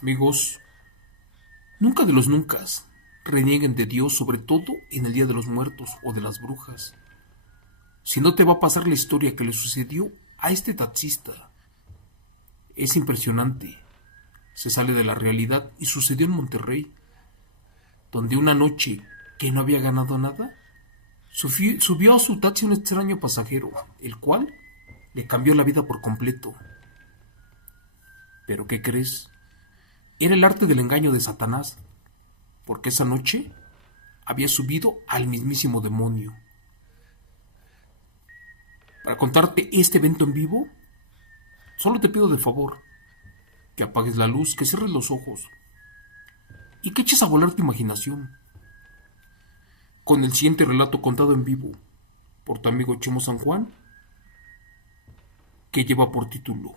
Amigos, nunca de los nunca renieguen de Dios, sobre todo en el Día de los Muertos o de las brujas. Si no te va a pasar la historia que le sucedió a este taxista. Es impresionante. Se sale de la realidad y sucedió en Monterrey, donde una noche que no había ganado nada, subió a su taxi un extraño pasajero, el cual le cambió la vida por completo. ¿Pero qué crees? Era el arte del engaño de Satanás, porque esa noche había subido al mismísimo demonio. Para contarte este evento en vivo, solo te pido de favor que apagues la luz, que cierres los ojos y que eches a volar tu imaginación con el siguiente relato contado en vivo por tu amigo Chemo San Juan, que lleva por título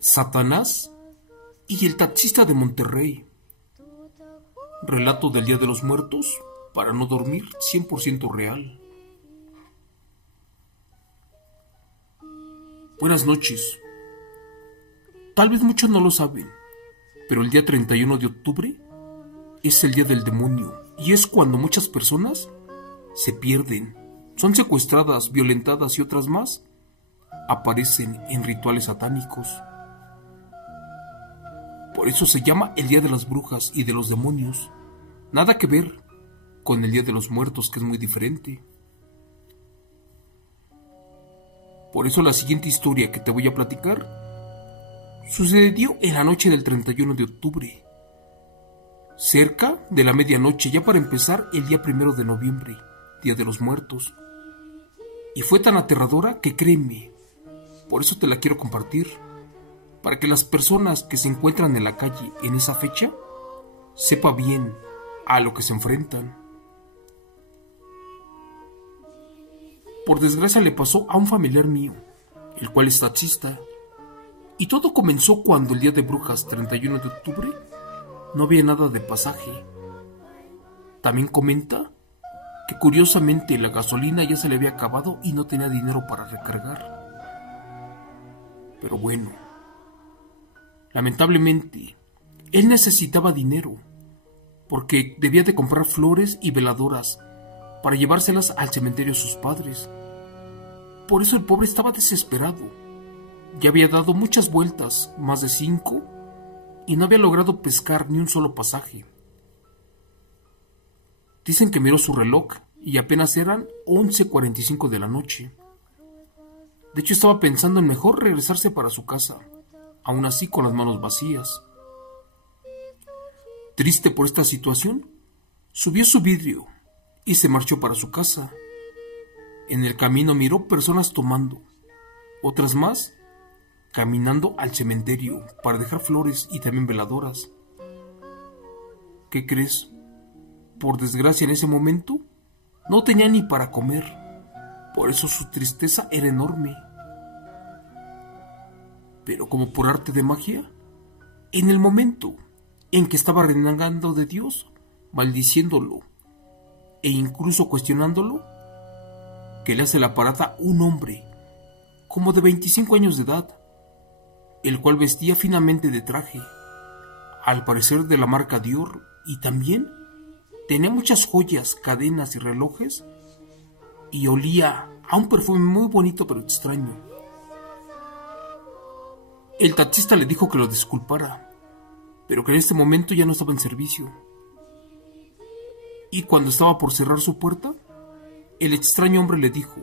Satanás y el taxista de Monterrey. Relato del Día de los Muertos para no dormir, 100% real. Buenas noches. Tal vez muchos no lo saben, pero el día 31 de octubre es el día del demonio y es cuando muchas personas se pierden, son secuestradas, violentadas y otras más aparecen en rituales satánicos. Por eso se llama el Día de las Brujas y de los Demonios. Nada que ver con el Día de los Muertos, que es muy diferente. Por eso la siguiente historia que te voy a platicar sucedió en la noche del 31 de octubre, cerca de la medianoche, ya para empezar el día 1 de noviembre, Día de los Muertos. Y fue tan aterradora que créeme, por eso te la quiero compartir, para que las personas que se encuentran en la calle en esa fecha sepa bien a lo que se enfrentan. Por desgracia le pasó a un familiar mío, el cual es taxista, y todo comenzó cuando el día de brujas 31 de octubre no había nada de pasaje. También comenta que curiosamente la gasolina ya se le había acabado y no tenía dinero para recargar. Pero bueno, lamentablemente, él necesitaba dinero, porque debía de comprar flores y veladoras para llevárselas al cementerio de sus padres. Por eso el pobre estaba desesperado. Ya había dado muchas vueltas, más de 5, y no había logrado pescar ni un solo pasaje. Dicen que miró su reloj y apenas eran 11:45 de la noche. De hecho, estaba pensando en mejor regresarse para su casa, aún así con las manos vacías. Triste por esta situación, subió su vidrio y se marchó para su casa. En el camino miró personas tomando, otras más caminando al cementerio para dejar flores y también veladoras. ¿Qué crees? Por desgracia, en ese momento no tenía ni para comer, por eso su tristeza era enorme. Pero como por arte de magia, en el momento en que estaba renegando de Dios, maldiciéndolo e incluso cuestionándolo, que le hace la parada un hombre como de 25 años de edad, el cual vestía finamente de traje, al parecer de la marca Dior, y también tenía muchas joyas, cadenas y relojes, y olía a un perfume muy bonito pero extraño. El taxista le dijo que lo disculpara, pero que en este momento ya no estaba en servicio. Y cuando estaba por cerrar su puerta, el extraño hombre le dijo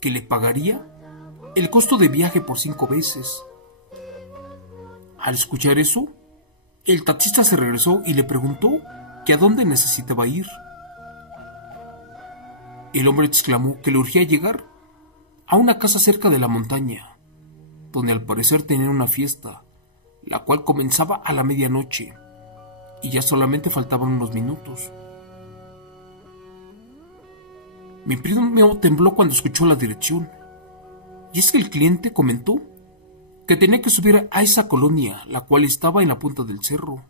que le pagaría el costo de viaje por 5 veces. Al escuchar eso, el taxista se regresó y le preguntó que a dónde necesitaba ir. El hombre exclamó que le urgía llegar a una casa cerca de la montaña, donde al parecer tenían una fiesta, la cual comenzaba a la medianoche, y ya solamente faltaban unos minutos. Mi primo tembló cuando escuchó la dirección, y es que el cliente comentó que tenía que subir a esa colonia, la cual estaba en la punta del cerro,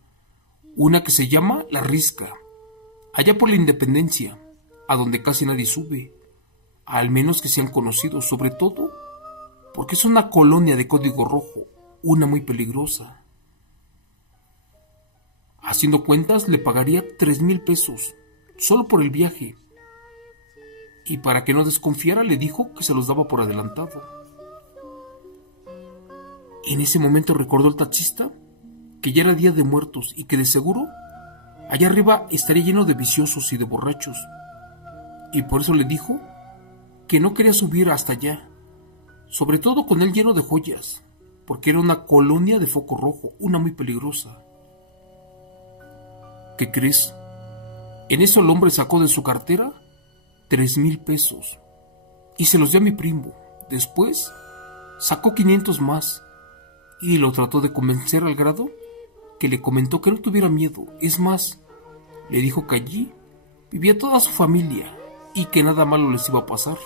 una que se llama La Risca, allá por la Independencia, a donde casi nadie sube, al menos que sean conocidos, sobre todo porque es una colonia de código rojo, una muy peligrosa. Haciendo cuentas, le pagaría 3,000 pesos, solo por el viaje. Y para que no desconfiara, le dijo que se los daba por adelantado. En ese momento recordó el taxista que ya era Día de Muertos y que de seguro allá arriba estaría lleno de viciosos y de borrachos. Y por eso le dijo que no quería subir hasta allá, sobre todo con él lleno de joyas, porque era una colonia de foco rojo, una muy peligrosa. ¿Qué crees? En eso el hombre sacó de su cartera 3,000 pesos y se los dio a mi primo. Después sacó 500 más y lo trató de convencer al grado que le comentó que no tuviera miedo. Es más, le dijo que allí vivía toda su familia y que nada malo les iba a pasar.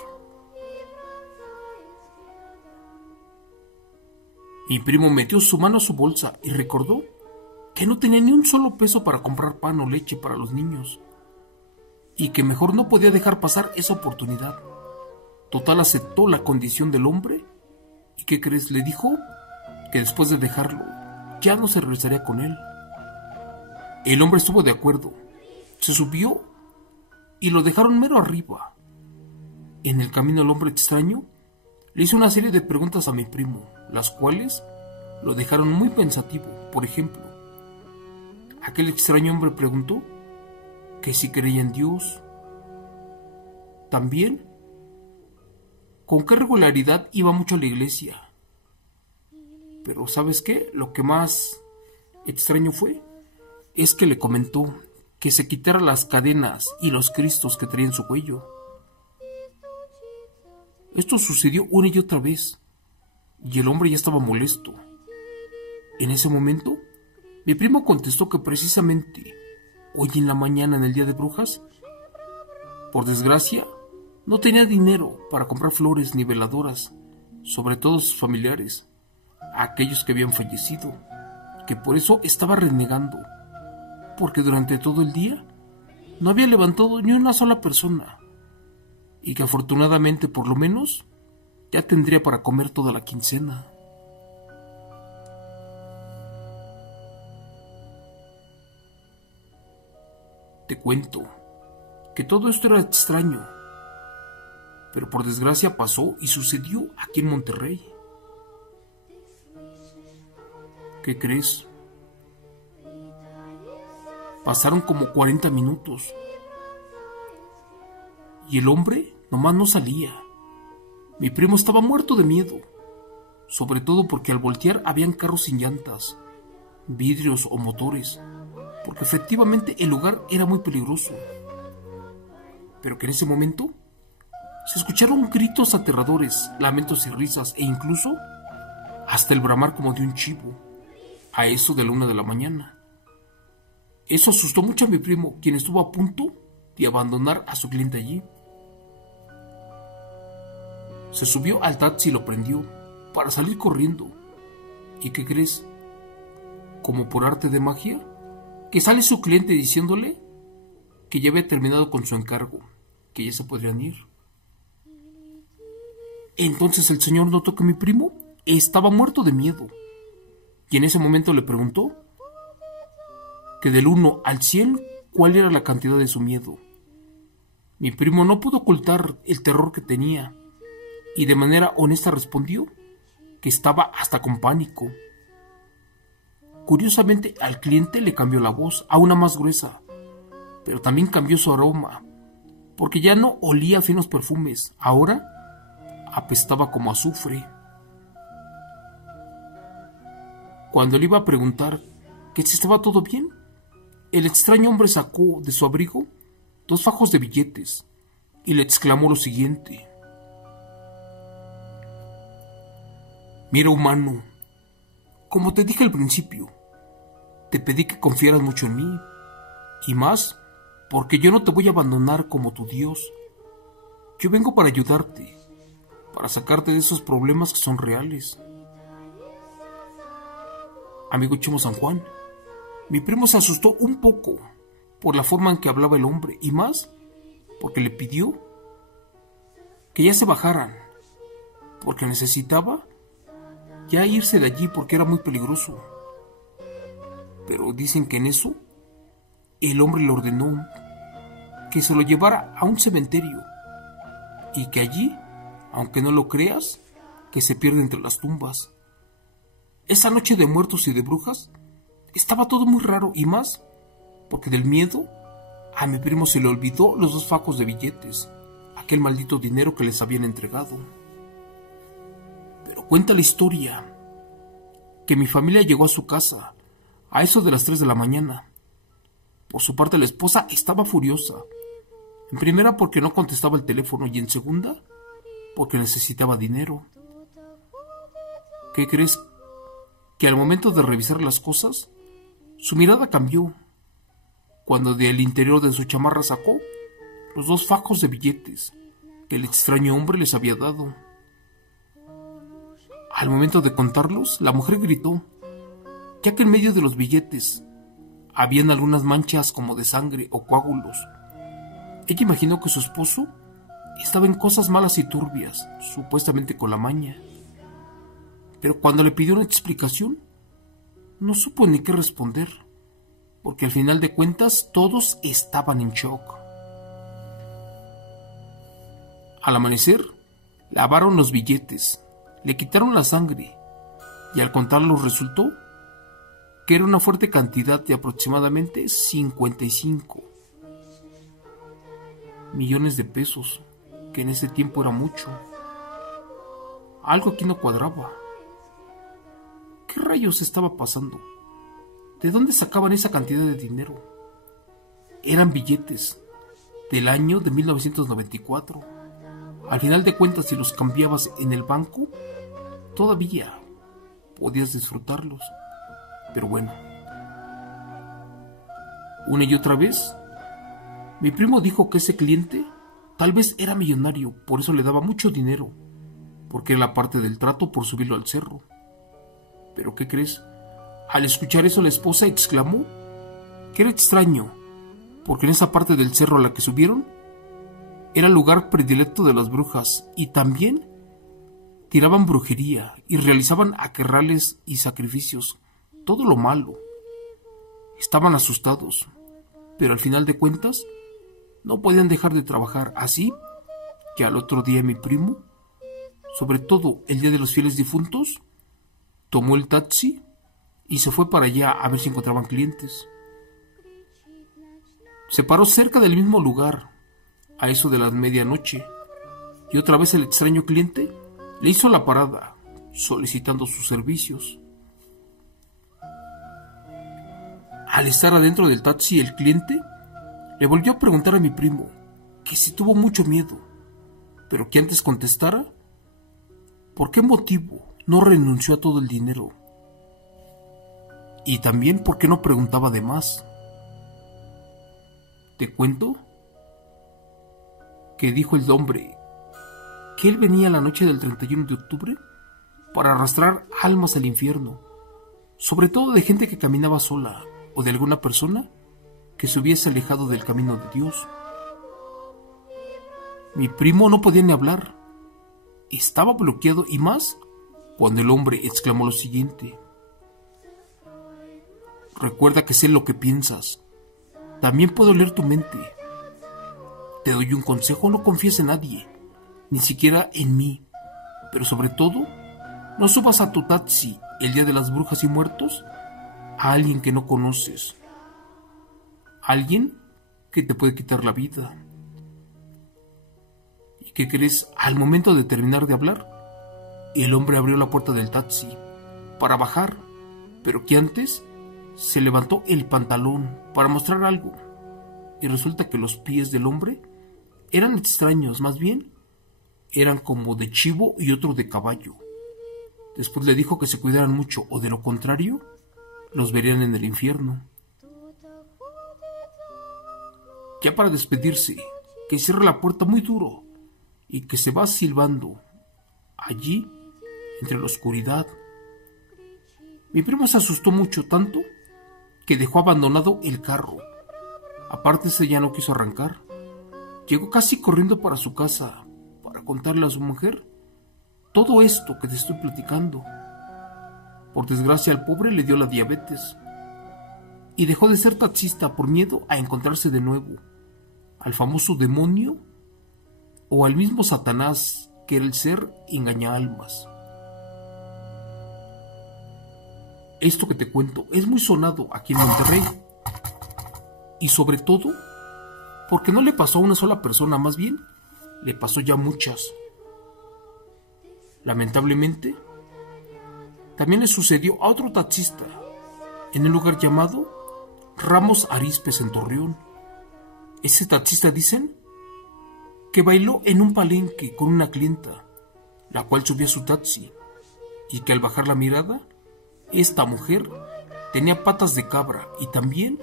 Mi primo metió su mano a su bolsa y recordó que no tenía ni un solo peso para comprar pan o leche para los niños y que mejor no podía dejar pasar esa oportunidad. Total, aceptó la condición del hombre y ¿qué crees? Le dijo que después de dejarlo ya no se regresaría con él. El hombre estuvo de acuerdo, se subió y lo dejaron mero arriba. En el camino el hombre extraño le hizo una serie de preguntas a mi primo, las cuales lo dejaron muy pensativo. Por ejemplo, aquel extraño hombre preguntó que si creía en Dios. También, con qué regularidad iba mucho a la iglesia. Pero ¿sabes qué? Lo que más extraño es que le comentó que se quitara las cadenas y los cristos que traía en su cuello. Esto sucedió una y otra vez, y el hombre ya estaba molesto. En ese momento, mi primo contestó que precisamente hoy en la mañana, en el Día de Brujas, por desgracia, no tenía dinero para comprar flores ni veladoras, sobre todo sus familiares, aquellos que habían fallecido, que por eso estaba renegando, porque durante todo el día no había levantado ni una sola persona, y que afortunadamente por lo menos ya tendría para comer toda la quincena. Te cuento que todo esto era extraño, pero por desgracia pasó y sucedió aquí en Monterrey. ¿Qué crees? Pasaron como 40 minutos y el hombre nomás no salía. Mi primo estaba muerto de miedo, sobre todo porque al voltear habían carros sin llantas, vidrios o motores, porque efectivamente el lugar era muy peligroso. Pero que en ese momento se escucharon gritos aterradores, lamentos y risas, e incluso hasta el bramar como de un chivo, a eso de la 1 de la mañana. Eso asustó mucho a mi primo, quien estuvo a punto de abandonar a su cliente allí. Se subió al taxi y lo prendió para salir corriendo. ¿Y qué crees? Como por arte de magia, que sale su cliente diciéndole que ya había terminado con su encargo, que ya se podrían ir. Entonces el señor notó que mi primo estaba muerto de miedo, y en ese momento le preguntó que del 1 al 100 cuál era la cantidad de su miedo. Mi primo no pudo ocultar el terror que tenía, y de manera honesta respondió que estaba hasta con pánico. Curiosamente, al cliente le cambió la voz a una más gruesa, pero también cambió su aroma, porque ya no olía a finos perfumes, ahora apestaba como azufre. Cuando le iba a preguntar que si estaba todo bien, el extraño hombre sacó de su abrigo 2 fajos de billetes y le exclamó lo siguiente: mira, humano, como te dije al principio, te pedí que confiaras mucho en mí, y más porque yo no te voy a abandonar como tu Dios. Yo vengo para ayudarte, para sacarte de esos problemas que son reales. Amigo Chimo San Juan, mi primo se asustó un poco por la forma en que hablaba el hombre, y más porque le pidió que ya se bajaran, porque necesitaba ya irse de allí porque era muy peligroso. Pero dicen que en eso el hombre le ordenó que se lo llevara a un cementerio y que allí, aunque no lo creas, que se pierde entre las tumbas. Esa noche de muertos y de brujas estaba todo muy raro, y más porque del miedo a mi primo se le olvidó los 2 facos de billetes, aquel maldito dinero que les habían entregado. Pero cuenta la historia que mi familia llegó a su casa a eso de las 3 de la mañana. Por su parte, la esposa estaba furiosa. En primera, porque no contestaba el teléfono, y en segunda, porque necesitaba dinero. ¿Qué crees? Que al momento de revisar las cosas, su mirada cambió cuando del interior de su chamarra sacó los 2 fajos de billetes que el extraño hombre les había dado. Al momento de contarlos, la mujer gritó, ya que en medio de los billetes habían algunas manchas como de sangre o coágulos. Ella imaginó que su esposo estaba en cosas malas y turbias, supuestamente con la maña. Pero cuando le pidió una explicación, no supo ni qué responder, porque al final de cuentas todos estaban en shock. Al amanecer, lavaron los billetes, le quitaron la sangre, y al contarlos resultó que era una fuerte cantidad de aproximadamente 55 millones de pesos, que en ese tiempo era mucho. Algo aquí no cuadraba. ¿Qué rayos estaba pasando? ¿De dónde sacaban esa cantidad de dinero? Eran billetes del año de 1994. Al final de cuentas, si los cambiabas en el banco, todavía podías disfrutarlos. Pero bueno, una y otra vez, mi primo dijo que ese cliente tal vez era millonario, por eso le daba mucho dinero, porque era la parte del trato por subirlo al cerro. ¿Pero qué crees? Al escuchar eso, la esposa exclamó que era extraño, porque en esa parte del cerro a la que subieron era el lugar predilecto de las brujas, y también tiraban brujería y realizaban aquerrales y sacrificios, todo lo malo. Estaban asustados, pero al final de cuentas no podían dejar de trabajar, así que al otro día mi primo, sobre todo el día de los fieles difuntos, tomó el taxi y se fue para allá a ver si encontraban clientes. Se paró cerca del mismo lugar, a eso de la medianoche, y otra vez el extraño cliente le hizo la parada, solicitando sus servicios. Al estar adentro del taxi, el cliente le volvió a preguntar a mi primo que si tuvo mucho miedo, pero que antes contestara por qué motivo no renunció a todo el dinero, y también por qué no preguntaba de más. Te cuento que dijo el hombre que él venía la noche del 31 de octubre para arrastrar almas al infierno, sobre todo de gente que caminaba sola o de alguna persona que se hubiese alejado del camino de Dios. Mi primo no podía ni hablar, estaba bloqueado, y más cuando el hombre exclamó lo siguiente: recuerda que sé lo que piensas, también puedo leer tu mente. Te doy un consejo: no confíes en nadie, ni siquiera en mí, pero sobre todo, no subas a tu taxi el día de las brujas y muertos a alguien que no conoces, alguien que te puede quitar la vida. ¿Y qué crees? Al momento de terminar de hablar, el hombre abrió la puerta del taxi para bajar, pero que antes se levantó el pantalón para mostrar algo, y resulta que los pies del hombre eran extraños, más bien eran como de chivo y otro de caballo. Después le dijo que se cuidaran mucho, o de lo contrario, los verían en el infierno. Ya para despedirse, que cierra la puerta muy duro y que se va silbando allí entre la oscuridad. Mi primo se asustó mucho, tanto que dejó abandonado el carro. Aparte, ese ya no quiso arrancar. Llegó casi corriendo para su casa para contarle a su mujer todo esto que te estoy platicando. Por desgracia, al pobre le dio la diabetes y dejó de ser taxista por miedo a encontrarse de nuevo al famoso demonio o al mismo Satanás, que era el ser engaña almas. Esto que te cuento es muy sonado aquí en Monterrey, y sobre todo porque no le pasó a una sola persona, más bien le pasó ya a muchas. Lamentablemente, también le sucedió a otro taxista en un lugar llamado Ramos Arizpes en Torreón. Ese taxista, dicen, que bailó en un palenque con una clienta, la cual subió a su taxi, y que al bajar la mirada, esta mujer tenía patas de cabra y también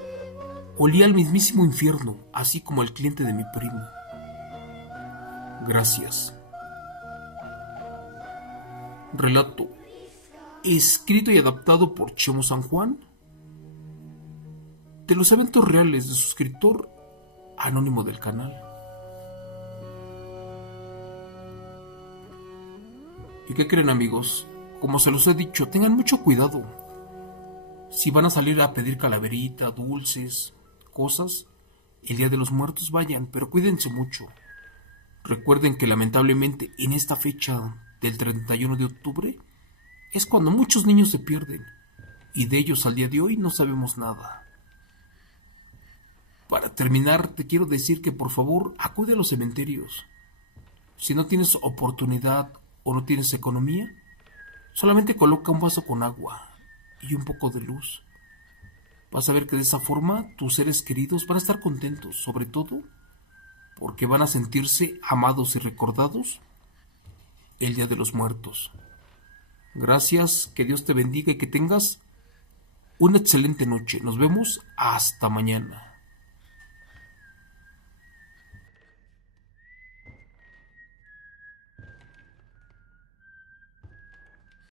olía al mismísimo infierno, así como el cliente de mi primo. Gracias. Relato escrito y adaptado por Chemo San Juan, de los eventos reales de su escritor anónimo del canal. ¿Y qué creen, amigos? Como se los he dicho, tengan mucho cuidado. Si van a salir a pedir calaverita, dulces, cosas, el Día de los Muertos vayan, pero cuídense mucho. Recuerden que lamentablemente en esta fecha del 31 de octubre es cuando muchos niños se pierden, y de ellos al día de hoy no sabemos nada. Para terminar, te quiero decir que por favor acude a los cementerios. Si no tienes oportunidad o no tienes economía, solamente coloca un vaso con agua y un poco de luz. Vas a ver que de esa forma tus seres queridos van a estar contentos, sobre todo porque van a sentirse amados y recordados el Día de los Muertos. Gracias, que Dios te bendiga y que tengas una excelente noche. Nos vemos hasta mañana.